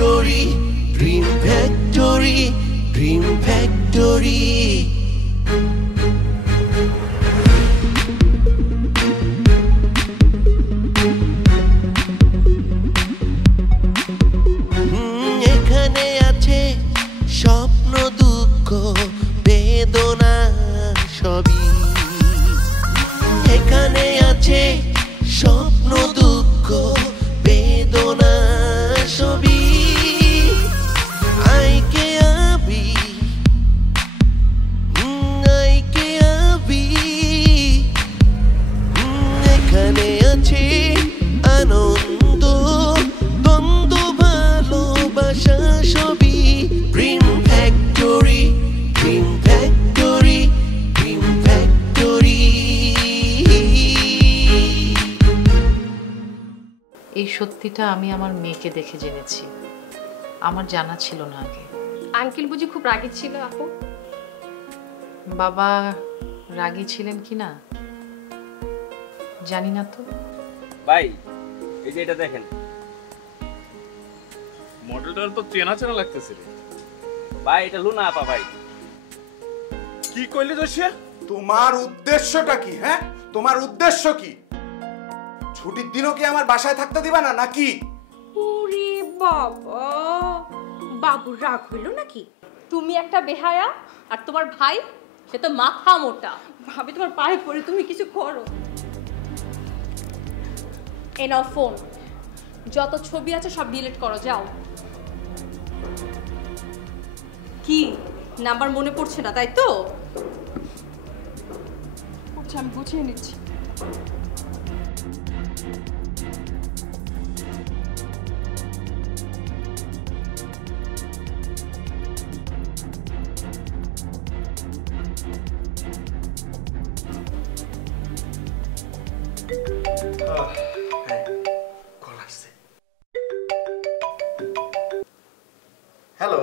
Factory, dream factory, dream factory. এখানে আছে স্বপ্ন, দুঃখ, বেদনা সবই। এখানে আছে স্বপ্ন, দুঃখ, বেদনা সবই। আইকে আবি, আইকে আবি। এখানে আছে আনন্দ, দ্বন্দ্ব, ভালোবাসা সবই। Dream factory, dream factory, dream factory. এই সত্যিটা আমি আমার মেয়েকে দেখে জেনেছি, আমার জানা ছিল না আগে। আঙ্কেল বুঝি খুব রাগী ছিল আপু? বাবা রাগী ছিলেন কি না জানি না তো। ভাই এই যে এটা দেখেন, মডেলটার তো চেনা চেনা লাগতেছে রে। ভাই এটা লুনা আপা। ভাই কি কইলি জোশিয়া? তোমার উদ্দেশ্যটা কি? হ্যাঁ, তোমার উদ্দেশ্য কি? ছুটির দিনও কি আমার বাসায় থাকতে দিবা না নাকি? ওরে বাবা, বাবুর রাগ হইল নাকি? তুমি একটা বেহায়া আর তোমার ভাই সে তো মাথা মোটা। ভাবি তোমার পায়ে পড়ে তুমি কিছু করো। এই নাও ফোন, যত ছবি আছে সব ডিলিট করো, যাও। কি নাম্বার মনে পড়ছে না তাই তো? আমি গুছিয়ে নিচ্ছি। হ্যালো,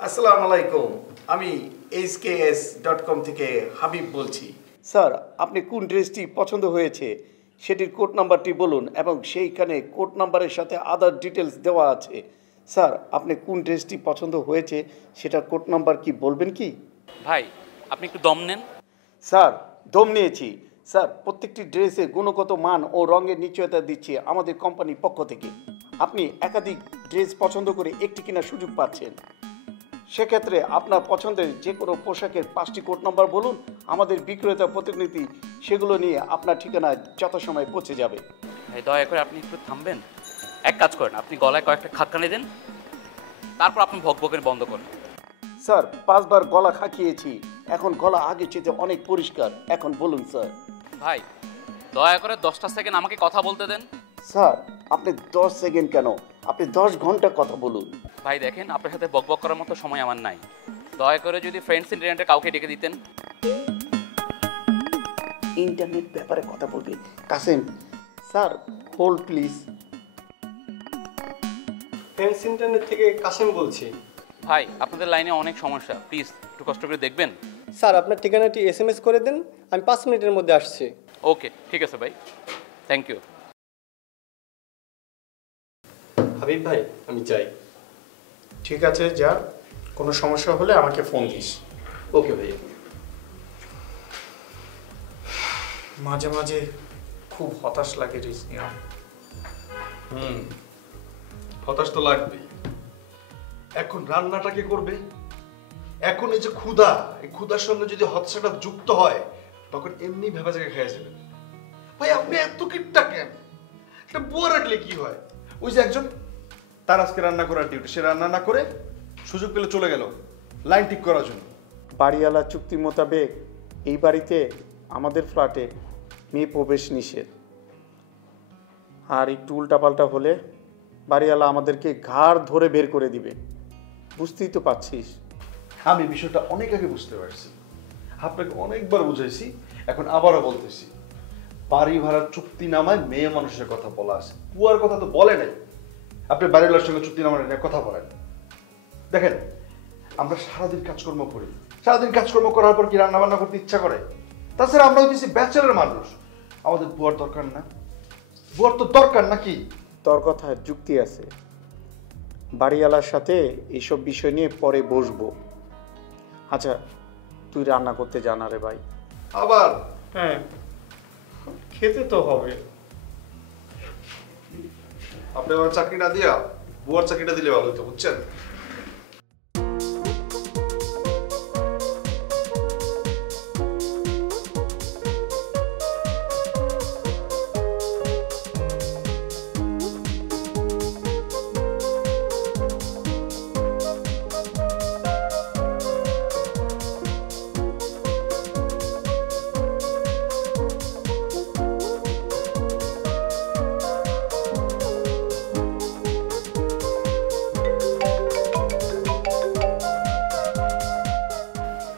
আসসালামু আলাইকুম। আমি HKS.com থেকে হাবিব বলছি। স্যার, আপনি কোন ড্রেসটি পছন্দ হয়েছে সেটির কোড নাম্বারটি বলুন, এবং সেইখানে কোড নাম্বারের সাথে আদার ডিটেলস দেওয়া আছে। স্যার, আপনি কোন ড্রেসটি পছন্দ হয়েছে সেটার কোড নাম্বার কি বলবেন কি? ভাই আপনি একটু দম নেন। স্যার, দম নিয়েছি। স্যার, প্রত্যেকটি ড্রেসে গুণগত মান ও রঙের নিশ্চয়তা দিচ্ছে আমাদের কোম্পানির পক্ষ থেকে। আপনি একাধিক ড্রেস পছন্দ করে একটি কেনার সুযোগ পাচ্ছেন। সেক্ষেত্রে আপনার পছন্দের যে কোনো পোশাকের 5টি কোড নাম্বার বলুন, আমাদের বিক্রেতা প্রতিনিধি সেগুলো নিয়ে আপনার ঠিকানায় যথাসময়ে পৌঁছে যাবে। ভাই দয়া করে আপনি একটু থামবেন। এক কাজ করেন, আপনি গলায় কয়েকটা খাক্কানি দেন, তারপর আপনি ভকভকের বন্ধ করেন। স্যার, 5 বার গলা খাকিয়েছি, এখন গলা আগে চেয়ে অনেক পরিষ্কার। এখন বলুন স্যার। ভাই দয়া করে 10টা সেকেন্ড আমাকে কথা বলতে দেন। স্যার, আপনি 10 সেকেন্ড কেন, আপনি 10 ঘন্টা কথা বলুন। ভাই দেখেন, আপনার সাথে বকবক করার মতো সময় আমার নাই। দয়া করে যদি ফ্রেন্ডস ইন্টারনেটে কাউকে ডেকে দিতেন। ইন্টারনেট ব্যাপারে কথা বলবে Kasem. Sir, hold please. Friends internet থেকে কাসেম বলছি। ভাই আপনাদের লাইনে অনেক সমস্যা, প্লিজ একটু কষ্ট করে দেখবেন। স্যার, আপনার ঠিকানাটি SMS করে দেন, আমি 5 মিনিটের মধ্যে আসছি। ওকে ঠিক আছে ভাই, থ্যাংক ইউ। হাবিব ভাই, আমি যাই। ঠিক আছে, যা। কোনো সমস্যা হলে আমাকে ফোন দিস। ওকে ভাই। মাঝে মাঝে খুব হতাশ লাগে রিজনিয়া। হতাশ তো লাগবেই। এখন রান্নাটা কে করবে? এখন এই যে ক্ষুধা, এই ক্ষুধার সঙ্গে যদি হতাশাটা যুক্ত হয় তখন এমনি ভেবা জায়গায় খেয়ে যাবেন। ভাই আপনি এত কিটটা কেন? একটা বুয়া রাখলে কি হয়? ওই যে একজন, তার আজকে রান্না করার ডিউটি, সে রান্না না করে সুযোগ পেলে চলে গেল লাইন ঠিক করার জন্য। বাড়িওয়ালা চুক্তি মোতাবেক এই বাড়িতে আমাদের ফ্ল্যাটে মেয়ে প্রবেশ নিষেধ। আর একটু উল্টাপাল্টা হলে বাড়িওয়ালা আমাদেরকে ঘাড় ধরে বের করে দিবে। বুঝতেই তো পাচ্ছিস। আমি বিষয়টা অনেক আগে বুঝতে পারছি, আপনাকে অনেকবার বুঝাইছি, এখন আবারও বলতেছি। বাড়ি ভাড়ার চুক্তি নামায় মেয়ে মানুষের কথা বলা আছে, বুয়ার কথা তো বলে নাই। আপনি বাড়িওয়ালার সঙ্গে চুক্তি নামায় কথা বলেন। দেখেন, আমরা সারাদিন কাজকর্ম করি, সারাদিন কাজকর্ম করার পর কি রান্না বান্না করতে ইচ্ছা করে? তাছাড়া আমরা হইতেছি ব্যাচেলর মানুষ, আমাদের বুয়ার দরকার না? বুয়ার তো দরকার নাকি? তোর কথায় যুক্তি আছে, বাড়িওয়ালার সাথে এইসব বিষয় নিয়ে পরে বসবো। আচ্ছা তুই রান্না করতে জানা রে ভাই। আবার হ্যাঁ, খেতে তো হবে। আপনি আমার চাকরি না দিয়া বুয়ার চাকরিটা দিলে ভালো হতো, বুঝছেন?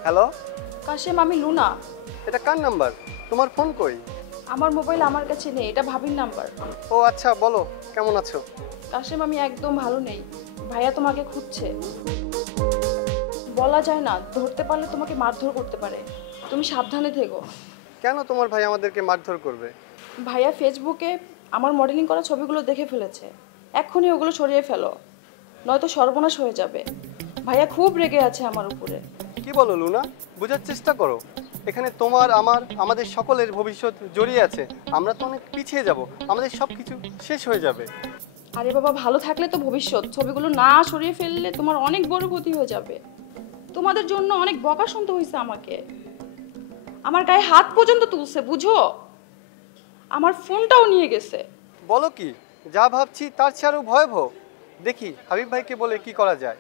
হ্যালো, কাশেম, আমি লুনা। এটা কার নাম্বার? তোমার ফোন কই? আমার মোবাইল আমার কাছে নেই, এটা ভাবির নাম্বার। ও আচ্ছা, বলো কেমন আছো? কাশেম, আমি একদম ভালো নেই। ভাইয়া তোমাকে খুঁজছে। বলা যায় না, ধরতে পারলে তোমাকে মারধর করতে পারে। তুমি সাবধানে থেকো। কেন তোমার ভাই আমাদেরকে মারধর করবে? ভাইয়া ফেসবুকে আমার মডেলিং করা ছবিগুলো দেখে ফেলেছে। এক্ষুনি ওগুলো সরিয়ে ফেলো, নয়তো সর্বনাশ হয়ে যাবে। ভাইয়া খুব রেগে আছে আমার উপরে। কি বলো লুনা? বোঝার চেষ্টা করো। এখানে তোমার, আমাদের সকলের ভবিষ্যৎ জড়িয়ে আছে। আমরা তো অনেক পিছিয়ে যাব, আমাদের সব কিছু শেষ হয়ে যাবে। আরে বাবা, ভালো থাকলে তো ভবিষ্যৎ, ছবিগুলো না সরিয়ে ফেললে তোমার অনেক বড় ক্ষতি হয়ে যাবে। তোমাদের জন্য অনেক বকা শুনতে হয়েছে আমাকে। আমার গায়ে হাত পর্যন্ত তুলছে, বুঝো? আমার ফোনটাও নিয়ে গেছে। বলো কি? যা ভাবছি তার চেয়ে আরও ভয়াবহ। দেখি হাবিব ভাইকে বলে কি করা যায়।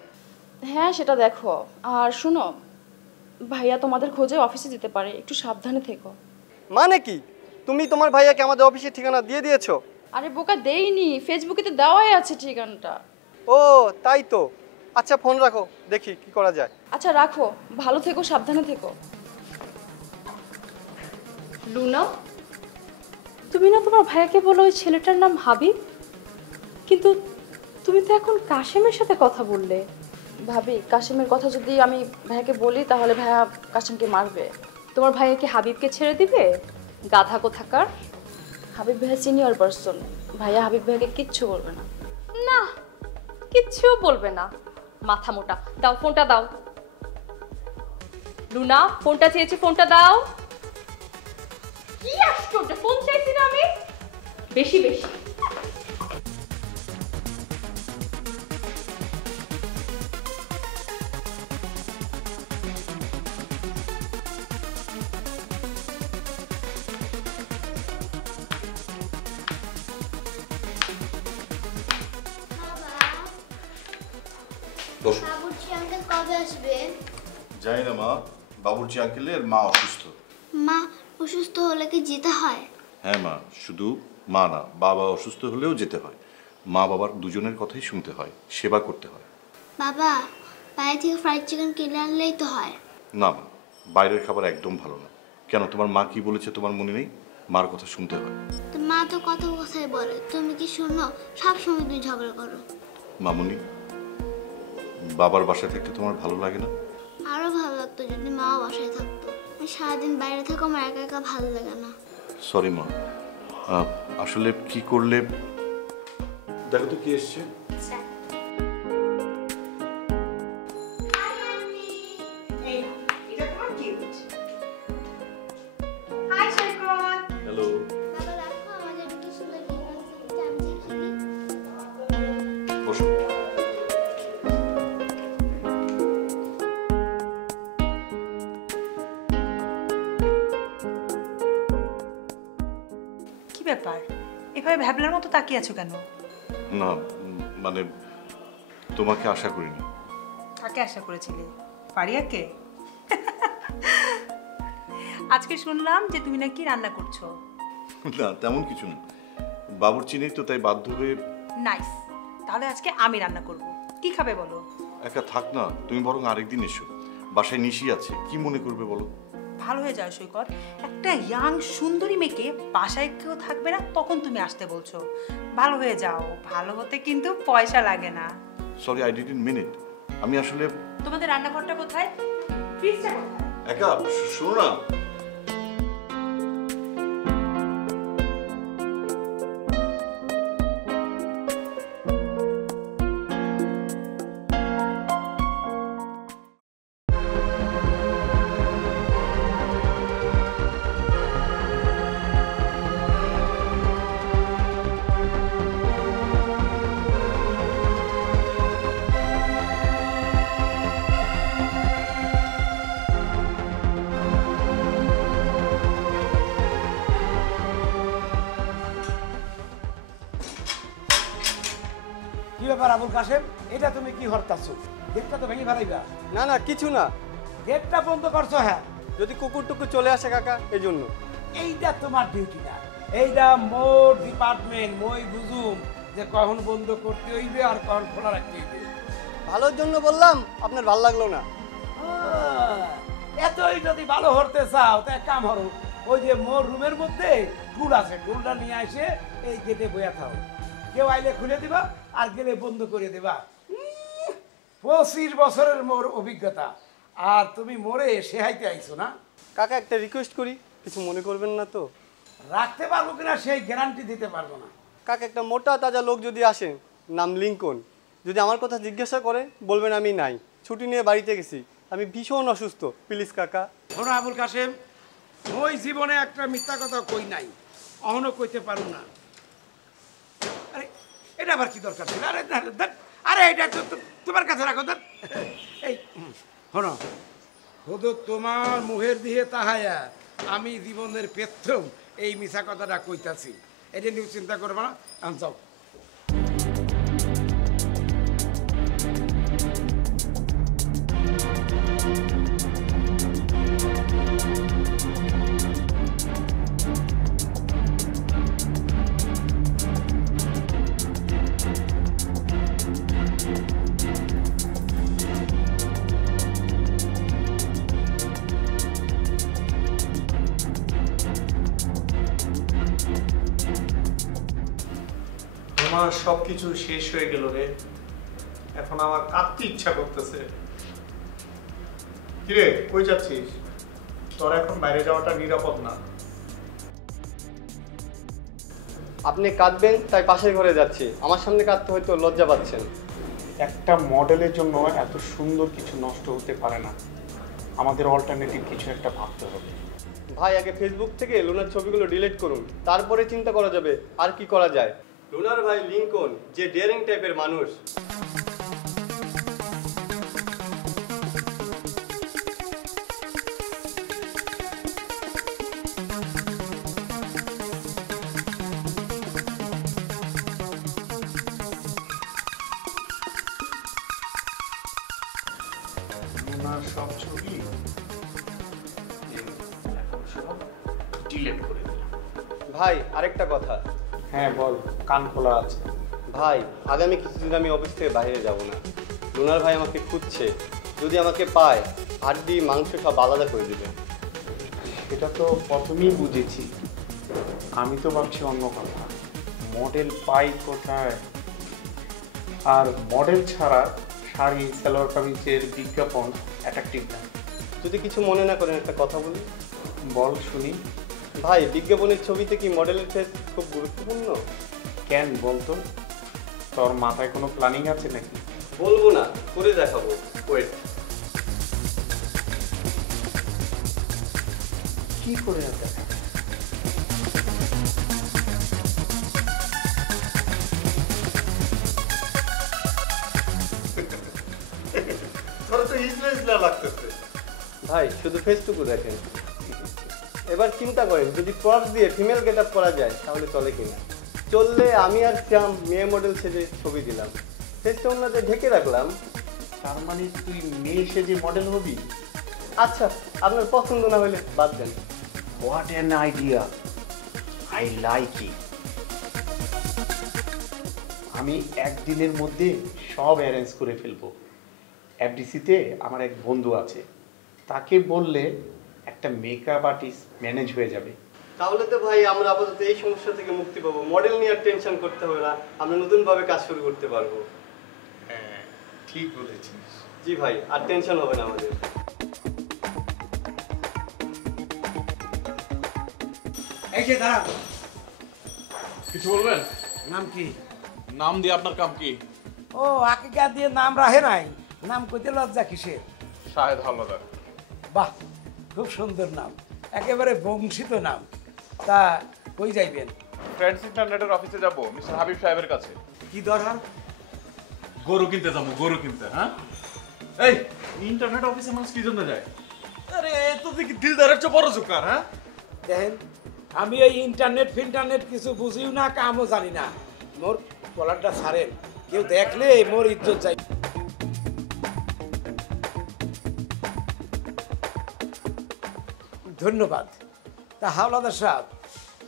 হ্যাঁ, সেটা দেখো। আর শুনো, ভাইয়া তোমাদের খোঁজে অফিসে যেতে পারে, একটু সাবধানে থেকো। মানে কি? তুমি তোমার ভাইয়াকে আমাদের অফিসের ঠিকানা দিয়ে দিয়েছো? আরে বোকা, দেইনি, ফেসবুকে তো দেওয়াই আছে ঠিকানাটা। ও তাই তো। আচ্ছা ফোন রাখো, দেখি কি করা যায়। আচ্ছা রাখো, ভালো থেকো, সাবধানে থেকো। লুনা, তুমি না তোমার ভাইয়াকে বলো ওই ছেলেটার নাম হাবিব, কিন্তু তুমি তো এখন কাশেমের সাথে কথা বললে। ভাবি, কাশিমের কথা যদি আমি ভাইয়াকে বলি তাহলে ভাইয়া কাশিমকে মারবে। তোমার ভাইয়া কি হাবিবকে ছেড়ে দিবে? গাধা কোথাকার। হাবিব ভাইয়া সিনিয়র পার্সন, ভাইয়া হাবিব ভাইয়াকে কিচ্ছু বলবে না। না, কিচ্ছু বলবে না। মাথা মোটা। দাও ফোনটা দাও। লুনা, ফোনটা চেয়েছি, ফোনটা দাও। কি আশ্চর্য, ফোন চাইছি না আমি? বেশি বেশি। বাবুর্চি আঙ্কেল কবে আসবে? জানি না মা, বাবুর্চি আঙ্কেলের মা অসুস্থ। মা অসুস্থ হলে কি যেতে হয়? হ্যাঁ মা, শুধু মা না, বাবা অসুস্থ হলেও যেতে হয়। মা বাবার দুজনের কথাই শুনতে হয়, সেবা করতে হয়। বাবা, বাইরে থেকে ফ্রাইড চিকেন কিনে আনলেই তো হয়। না মা, বাইরের খাবার একদম ভালো না। কেন, তোমার মা কি বলেছে তোমার মনে নেই? মার কথা শুনতে হয়। তো মা তো কত কথাই বলে, তুমি কি শোনো? সবসময় তুমি ঝগড়া করো। মামুনি, বাবার বাসায় থাকতে তোমার ভালো লাগে না? আরো ভালো লাগতো যদি মা বাসায় থাকতো। আমি সারাদিন বাইরে থাকো, আমার একা একা ভালো লাগে না। সরি মা, আসলে কি করলে। দেখো তো কি এসছে। হ্যালো। বাবা দেখো, আমাদের কি সুন্দর ডিজাইন আছে, আমি দেখি। বসো। কি ব্যাপার, এভাবে ভ্যাবলার মতো তাকিয়ে আছো কেন? না মানে তোমাকে আশা করিনি। কাকে আশা করেছিলে? ফারিয়াকে? আজকে শুনলাম যে তুমি নাকি রান্না করছো। না তেমন কিছু না, বাবুর্চি নেই তো তাই বাধ্য হয়ে। নাইস, তাহলে আজকে আমি রান্না করব। কি খাবে বলো? একা থাক না, তুমি বরং আরেকদিন এসো। বাসায় নিশি আছে, কি মনে করবে বলো? ভালো হয়ে যাও সৈকত, একটা ইয়াং সুন্দরী মেয়েকে বাসায় কেউ থাকবে না তখন তুমি আসতে বলছো। ভালো হয়ে যাও, ভালো হতে কিন্তু পয়সা লাগে না। সরি, আই ডিডন্ট মিন ইট। আমি আসলে। তোমাদের রান্নাঘরটা কোথায়? ফ্রিজটা কোথায়? একা শোনো না। কি ব্যাপার আবুল কাশেম, এটা তুমি কি হরতাছো? গেটটা তো ভেঙে ফেলাইবা। না না কিছু না, গেটটা বন্ধ করছো? হ্যাঁ, যদি কুকুর টুকুর চলে আসে কাকা এই জন্য। এইটা তোমার ডিউটি না, এইটা মোর ডিপার্টমেন্ট, মই বুঝুম যে কখন বন্ধ করতে হইবে আর কখন খোলা রাখতে হইবে। ভালোর জন্য বললাম, আপনার ভালো লাগলো না। এতই যদি ভালো হতে চাও তা এক কাম হরো, ওই যে মোর রুমের মধ্যে টুল আছে, টুলটা নিয়ে এসে এই গেটে বইয়া থাও, কেউ আইলে খুলে দিবা আর গেলে বন্ধ করে দিবা। 25 বছরের মোর অভিজ্ঞতা, আর তুমি মোরে শেহাইতে আইছো না। কাকা একটা রিকোয়েস্ট করি, কিছু মনে করবেন না তো? রাখতে পারবো কিনা সেই গ্যারান্টি দিতে পারবো না। কাকা একটা মোটা তাজা লোক যদি আসে, নাম লিঙ্কন, যদি আমার কথা জিজ্ঞাসা করে বলবেন আমি নাই, ছুটি নিয়ে বাড়িতে গেছি, আমি ভীষণ অসুস্থ, প্লিজ কাকা। শোনো আবুল কাশেম, ওই জীবনে একটা মিথ্যা কথা কই নাই, অহনও কইতে পারো না। আরে এটা আবার কি দরকার ছিল? আরে আরে এটা তোমার কাছে রাখো। এই শোনো, শুধু তোমার মুখের দিয়ে তাহায়া আমি জীবনের পেত্রম এই মিছা কথাটা কইতাছি, এটা নিয়ে চিন্তা করবা না। যাও। আমার সবকিছু শেষ হয়ে গেল রে, এখন আমার কাঁদতে ইচ্ছা করতেছে। কিরে কই যাচ্ছিস? তোর এখন বাইরে যাওয়াটা নিরাপদ না। আপনি কাঁদবেন তাই পাশের ঘরে যাচ্ছি, আমার সামনে কাঁদতে হয়তো লজ্জা পাচ্ছেন। একটা মডেলের জন্য এত সুন্দর কিছু নষ্ট হতে পারে না, আমাদের অল্টারনেটিভ কিছু একটা ভাবতে হবে। ভাই আগে ফেসবুক থেকে লুনার ছবিগুলো ডিলিট করুন, তারপরে চিন্তা করা যাবে আর কি করা যায়। লুনার ভাই লিঙ্কন যে ডেয়ারিং টাইপের মানুষ। লুনার সব ছবি সব ডিলিট করে দিলাম। ভাই আরেকটা কথা। হ্যাঁ বল, কান খোলা আছে। ভাই আগামী কিছুদিন আমি অফিস থেকে বাইরে যাব না, লুনার ভাই আমাকে খুঁজছে, যদি আমাকে পায় হাড্ডি মাংস সব আলাদা করে দিবে। এটা তো প্রথমেই বুঝেছি, আমি তো ভাবছি অন্য কথা। মডেল পাই কোথায়? আর মডেল ছাড়া শাড়ি সালোয়ার কামিজের বিজ্ঞাপন অ্যাট্রাকটিভ না। যদি কিছু মনে না করেন একটা কথা বলি। বল শুনি। ভাই বিজ্ঞাপনের ছবিতে কি মডেলের ফেস খুব গুরুত্বপূর্ণ? কেন বলতো, তোর মাথায় কোনো প্ল্যানিং আছে নাকি? বলবো না, করে দেখাবো, ওয়েট। কি করে দেখা? তোর তো ইজলা লাগতেছে। ভাই শুধু ফেসটুকু দেখেন, এবার চিন্তা করেন যদি প্রপস দিয়ে ফিমেল গেট আপ করা যায় তাহলে চলে কিনা। চললে আমি আর শ্যাম মেয়ে মডেল সেজে ছবি দিলাম, ফেসটা অন্যদের ঢেকে রাখলাম। তার মানে তুই মেয়ে সেজে মডেল হবি? আচ্ছা আপনার পছন্দ না হলে বাদ দেন। What an idea, I like it. আমি একদিনের মধ্যে সব অ্যারেঞ্জ করে ফেলবো। এফডিসিতে আমার এক বন্ধু আছে, তাকে বললে একটা মেকআপ আর্টিস্ট ম্যানেজ হয়ে যাবে। তাহলে তো ভাই আমরা আপাতত এই সমস্যা থেকে মুক্তি পাবো, মডেল নিয়ে আর টেনশন করতে হবে না, আমরা নতুনভাবে কাজ শুরু করতে পারবো। হ্যাঁ ঠিক বলেছিস। জি ভাই, আর টেনশন হবে না আমাদের। এই যে দাঁড়া, কিছু বলবেন? নাম কি? নাম দিয়ে আপনার কাম কি? ও আকিকা দিয়ে নাম রাখে নাই, নাম কইতে লজ্জা কিসের? শাহেদ হাওলাদার। বাহ, খুব সুন্দর নাম, একেবারে বংশিত নাম। তা কই যাইবেন? ফ্রেন্ডস ইন্টারনেটের অফিসে যাব মিস্টার হাবিব সাহেবের কাছে। কি দরকার? গরু কিনতে যাবো, গরু কিনতে। হ্যাঁ এই ইন্টারনেট অফিসে মানুষ কি জন্য যায়? আরে তো দেখি দিলদারের চেয়ে বড় জোকার। হ্যাঁ দেখেন, আমি এই ইন্টারনেট ফিন্টারনেট কিছু বুঝিও না, কামও জানি না। মোর কলারটা ছাড়েন, কেউ দেখলে মোর ইজ্জত চাই। ধন্যবাদ। তা হাওলাদার সাহেব,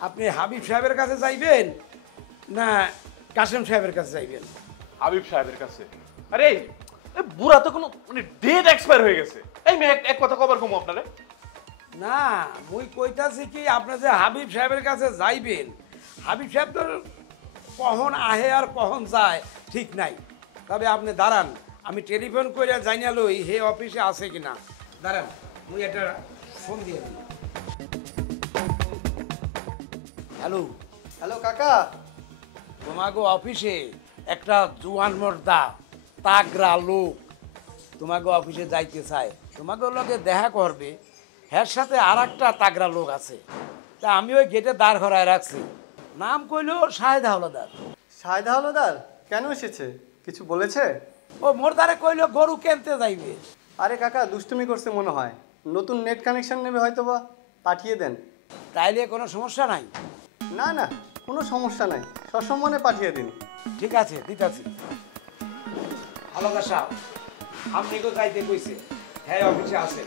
আপনি হাবিব সাহেবের কাছে যাইবেন না কাসেম সাহেবের কাছে যাইবেন? হাবিব সাহেবের কাছে। আরে বুড়া তো কোনো মানে ডেট এক্সপায়ার হয়ে গেছে। এই মেয়ে এক কথা কবার কমু আপনারে? না, মুই কইতাছি কি আপনি যে হাবিব সাহেবের কাছে যাইবেন, হাবিব সাহেব তো কখন আহে আর কখন যায় ঠিক নাই। তবে আপনি দাঁড়ান, আমি টেলিফোন করে জানিয়া লই হে অফিসে আছে কিনা। দাঁড়ান, মুই একটা ফোন দিয়ে দিই। হ্যালো হ্যালো কাকা, তোমাকে অফিসে একটা জুয়ান মর্দা তাগরা লোক তোমাকে অফিসে যাইতে চায়, তোমাকে লোকে দেখা করবে। এর সাথে আর একটা তাগরা লোক আছে, তা আমি ওই গেটে দাঁড় করায় রাখছি। নাম কইলো শাহেদ হাওলাদার। শাহেদ হাওলাদার কেন এসেছে? কিছু বলেছে? ও মোরদারে কইলো গরু কিনতে যাইবে। আরে কাকা দুষ্টুমি করছে মনে হয়, নতুন নেট কানেকশন নেবে হয়তো বা, পাঠিয়ে দেন। তাইলে কোনো সমস্যা নাই? না না, কোনো সমস্যা নাই, সসম্মানে পাঠিয়ে দিন। ঠিক আছে, দিতাছি। হাওলাদার সাহেব, আপনি কেউ যাইতে কইছে, হ্যাঁ অফিসে আছে,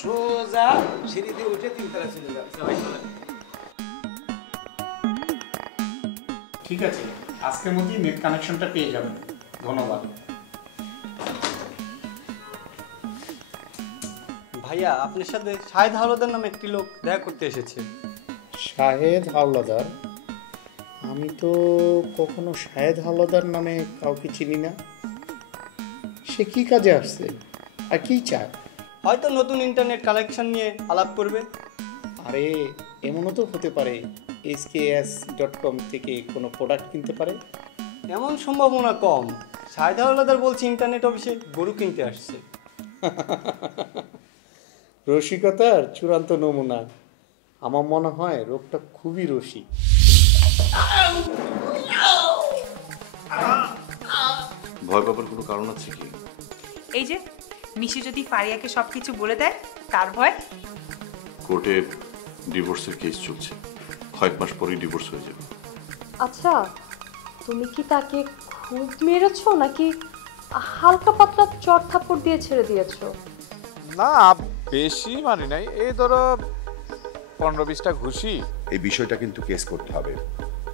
সোজা সিঁড়ি দিয়ে উঠে 3 তলায় চলে যাবে। ঠিক আছে, আজকের মধ্যেই নেট কানেকশনটা পেয়ে যাবেন। ধন্যবাদ। ভাইয়া, আপনার সাথে শাহেদ হাওলাদার নামে একটি লোক দেখা করতে এসেছে। শাহেদ হাওলাদার? আমি তো কখনো শাহেদ হাওলাদার নামে কাউকে চিনি না। সে কি কাজে আসছে আর কি চায়? হয়তো নতুন ইন্টারনেট কানেকশন নিয়ে আলাপ করবে। আরে এমনও তো হতে পারে SKS.com থেকে কোনো প্রোডাক্ট কিনতে পারে। এমন সম্ভাবনা কম। শাহেদ হাওলাদার বলছে ইন্টারনেট অফিসে গরু কিনতে আসছে। রসিকতার চূড়ান্ত নমুনা। আমার মনে হয় রোগটা খুবই রসিক। ভয় পাবার কোনো কারণ আছে কি? এই যে নিশি যদি ফারিয়াকে সবকিছু বলে দেয় তার ভয়। কোর্টে ডিভোর্সের কেস চলছে, কয়েক মাস পরেই ডিভোর্স হয়ে যাবে। আচ্ছা, তুমি কি তাকে খুব মেরেছো নাকি হালকা পাতলা চড় থাপ্পড় দিয়ে ছেড়ে দিয়েছো? না, বেশি মানি নাই, এই ধরো 15-20টা ঘুষি। এই বিষয়টা কিন্তু কেস করতে হবে।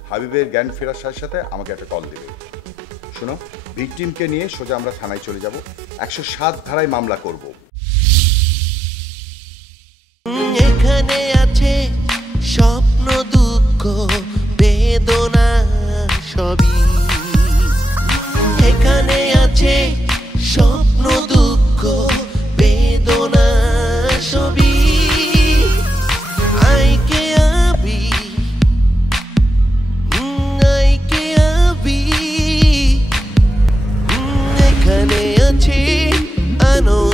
হাবিবের জ্ঞান ফেরার সাথে সাথে আমাকে একটা কল দেবে। শোনো, ভিকটিমকে নিয়ে সোজা আমরা থানায় চলে যাব, 107 ধারায় মামলা করব। এখানে আছে স্বপ্ন দুঃখ বেদনা সবই, এখানে আছে স্বপ্ন দুঃখ বেদনা সবই। আইকে আবি আইকে আবি, এখানে আছে আনন্দ।